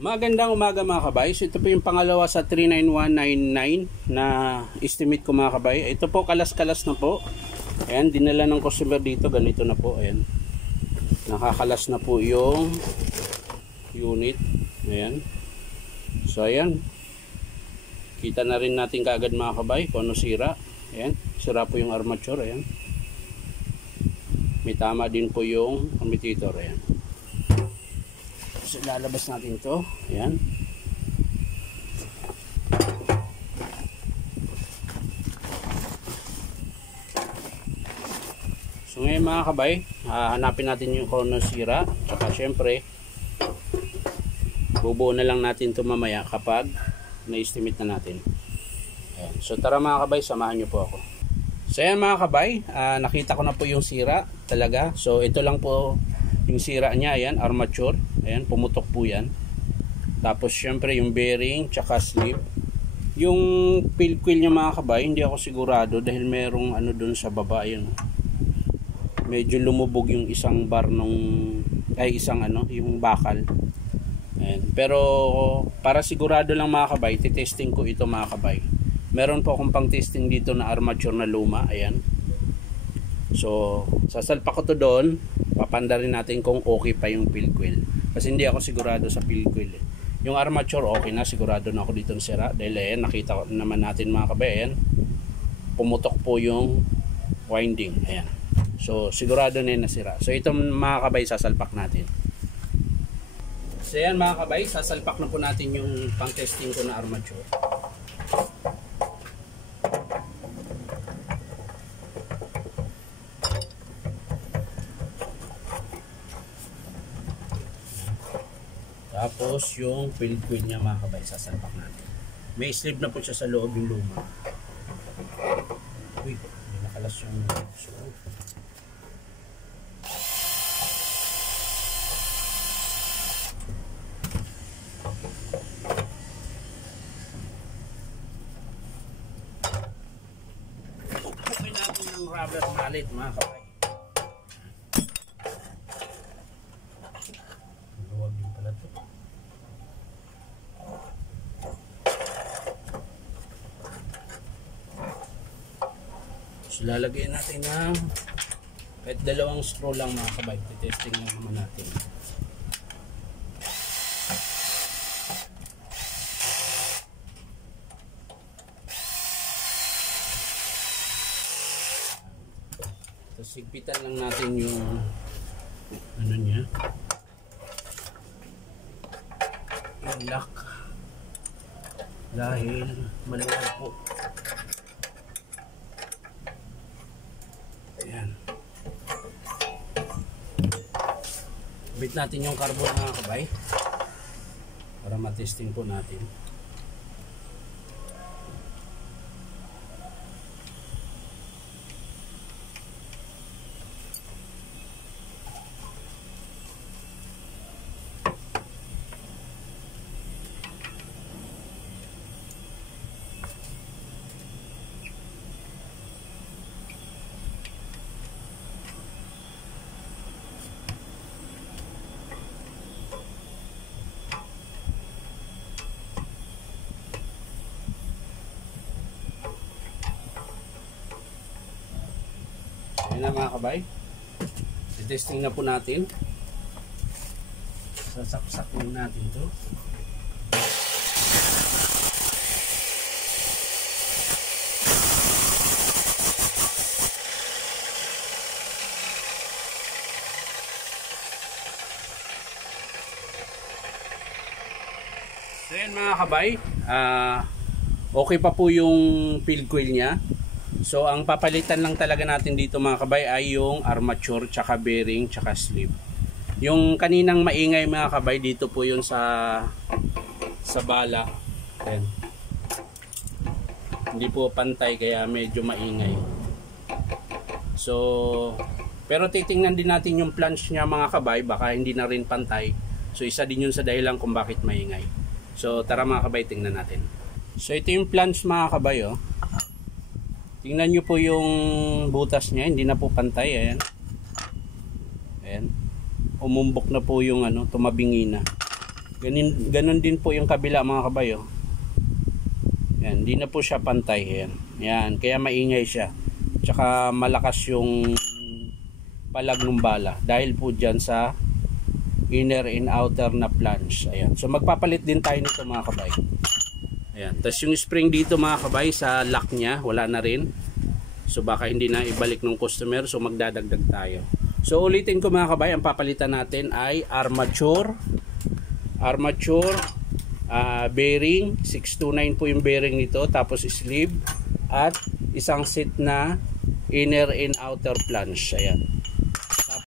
Magandang umaga mga kabay. So, ito po yung pangalawa sa 39199 na estimate ko mga kabay. Ito po kalas-kalas na po. Ayan, dinala ng customer dito. Ganito na po. Ayan. Nakakalas na po yung unit. Ayan. So ayan. Kita na rin natin kaagad mga kabay kung ano sira. Ayan. Sira po yung armature. Ayan. May tama din po yung commutator. Ayan. So, lalabas natin ito. Ayan. So, ngayon mga kabay, hanapin natin yung kung ano sira. Saka syempre, bubuo na lang natin ito mamaya kapag na-estimate na natin. Ayan. So, tara mga kabay, samahan nyo po ako. So, ayan mga kabay, nakita ko na po yung sira talaga. So, ito lang po yung sira niya. Ayan, armature. Ayan, pumutok po yan. Tapos syempre yung bearing tsaka slip. Yung field coil niya mga kabay, hindi ako sigurado dahil merong ano dun sa baba. Yun. Medyo lumubog yung isang bar nung isang ano, yung bakal. Ayan. Pero para sigurado lang mga kabay, titesting ko ito mga kabay. Meron po akong pang testing dito na armature na luma. Ayan. So sasalpak ko to doon. Papanda rin natin kung okay pa yung field coil. Kasi hindi ako sigurado sa field coil. Yung armature okay na, sigurado na ako dito ng sira. Dahil ayan, nakita naman natin mga kabay, ayan, pumutok po yung winding. Ayan. So sigurado na yun nasira. So ito mga kabay, sasalpak natin. So ayan mga kabay, sasalpak na po natin yung pang testing ko na armature. Tapos yung field coil niya mga kabay, sasalpak natin. May slip na po siya sa loob yung luma. Uy, may nakalas yung suot. Pupukin natin ng rubber mallet mga kabay. Luwag din pala ito. So, lalagyan natin ng kahit dalawang screw lang mga kabay. Testing lang naman natin. So, sigpitan lang natin yung ano niya, yung lock, dahil maluwag po. Ayan. Bit natin yung carbon mga kabay para matesting po natin. Ayan na mga kabay, testing na po natin. Sasaksakin natin to. So ayan mga kabay, okay pa po yung field coil nya. So ang papalitan lang talaga natin dito mga kabay ay yung armature, tsaka bearing, tsaka slip. Yung kaninang maingay mga kabay, dito po yun sa bala. Ayan. Hindi po pantay kaya medyo maingay. So pero titingnan din natin yung flange niya mga kabay, baka hindi na rin pantay. So isa din yun sa dahilan kung bakit maingay. So tara mga kabay, tingnan natin. So ito yung flange mga kabay, oh. Tingnan nyo po yung butas niya, hindi na po pantay. Ayan. Ayan. Umumbok na po yung ano, tumabingi na. Ganun din po yung kabila mga kabayo. Yan, hindi na po siya pantay. Yan, kaya maingay siya. Tsaka malakas yung palag ng bala dahil po dyan sa inner and outer na flange. Ayan. So magpapalit din tayo nito mga kabay. Ayan. Tapos yung spring dito mga kabay sa lock niya, wala na rin. So baka hindi na ibalik ng customer, so magdadagdag tayo. So ulitin ko mga kabay, ang papalitan natin ay armature bearing, 629 po yung bearing nito, tapos sleeve at isang set na inner and outer flange. Ayan.